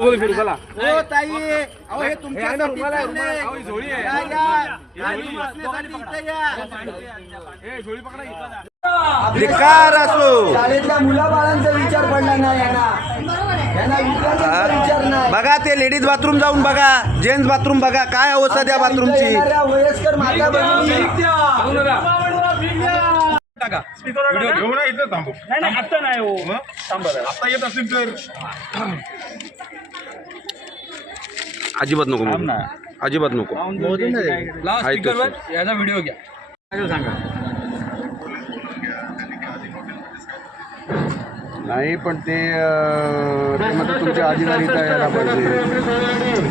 हो ताई. अहो हे तुमच्यासाठी असो. शाळेतल्या मुलाबाळांचा विचार पडला नाही यांना. यांना विद्यार्थ्यांचा विचार नाही. बघा ते लेडीज बाथरूम जाऊन बघा. जेंट्स बाथरूम बघा. काय अवस्था त्या आमच्या इथं बाथरूमची? येणाऱ्या वयस्कर माता भगिनी घेऊन या इथं थांबू आता येत असेल तर अजिबात नको. अजिबात नको आहे तसं. याचा व्हिडिओ घ्या नाही पण ते अं, ते म्हणतात तुमच्या अधिकारीचा यायला पाहिजे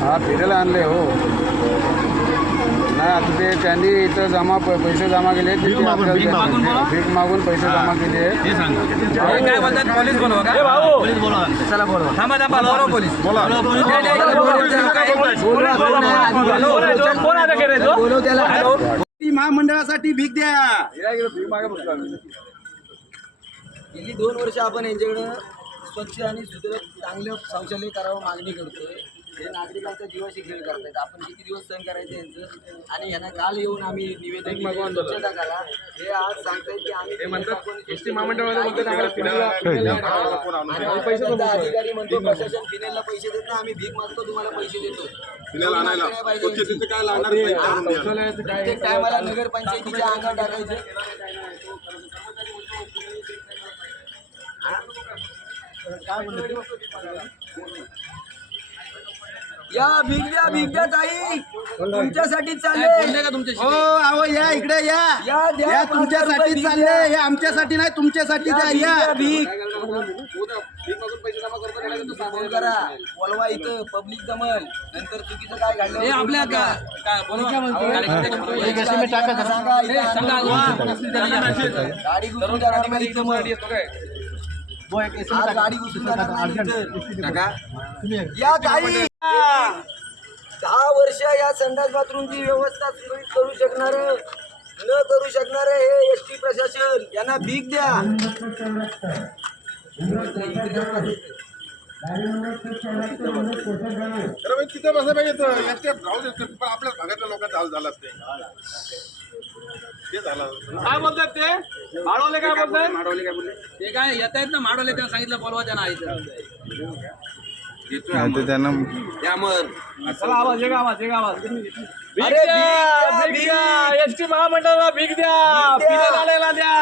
हा फिरायला आणले हो. नाही आता ते त्यांनी इथं जमा पैसे जमा केले भीक मागून पैसे जमा केले. हे काय बोलतात? पोलीस बोलवा का? पोलीस बोलवा. चला बोलवा. थांबा थांबा बोलवा पोलीस. बोला. बोलव त्याला. ती महामंडळासाठी भीक द्या. गेली दोन वर्ष आपण यांच्याकडं स्वच्छ आणि सुदृढ चांगलं शौचालय करावं मागणी करतोय. हे नागरिकांच्या जीवाशी खेळ करतायत. आपण किती दिवस सहन करायचं यांचं? आणि यांना काल येऊन आम्ही निवेदन स्वच्छता करा हे आज सांगतायत की आम्ही एस टी अधिकारी म्हणतो प्रशासन फिनेलला पैसे देत नाही आम्ही भीक मागतो तुम्हाला पैसे देतो. काय प्रत्येक टायमाला नगरपंचायतीच्या अंगावर टाकायचे. या भिगद्या भिगद्या ताई तुमच्यासाठी चालले. हो अहो या इकडे या. या तुमच्यासाठी चालले. हे आमच्यासाठी नाही तुमच्यासाठी द्या या. भीक फोन करा. बोलवा इथं पब्लिक जमल नंतर चुकीचं काय घडलं हे आपल्या का काय बोलवा. सांगा गाडी घुसून जाणार नाही गाडी. या ताई दहा वर्ष या संडास बाथरूमची व्यवस्था सुरळीत करू शकणार न करू शकणार हे एस टी प्रशासन यांना भीक द्या. तिथं बसा पाहिजे तर यांच्या राहू दे पण आपल्याच भागातल्या लोकांचा हाल झाला असते ते झालं. काय बोलतात ते? माडवले काय बोलतात? माडवले काय बोलले? ते काय येत आहेत ना माडवले त्यांना सांगितलं बोलवा त्यांना आईचं चला आवाज एक आवाज एक आवाज. भीक अरे द्या, भीक भीक द्या, द्या.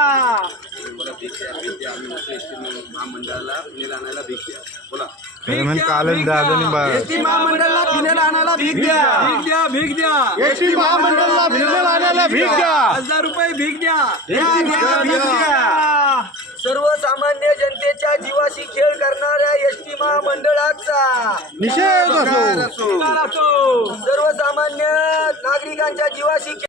एस टी महामंडळाला भीक द्या. भीक द्या. पिण्याला आणायला द्या. एस टी महामंडळाला फिनेल आणायला भीक द्या. भीक द्या भीक द्या. एस टी महामंडळाला फिनेल आणायला भीक द्या. हजार रुपये भीक द्या. द्या, द्या, भीक द्या. सर्वसामान्य जनतेच्या जीवाशी खेळ करणाऱ्या एस टी महामंडळाचा निषेध असो. असो. सर्वसामान्य नागरिकांच्या जीवाशी खेळ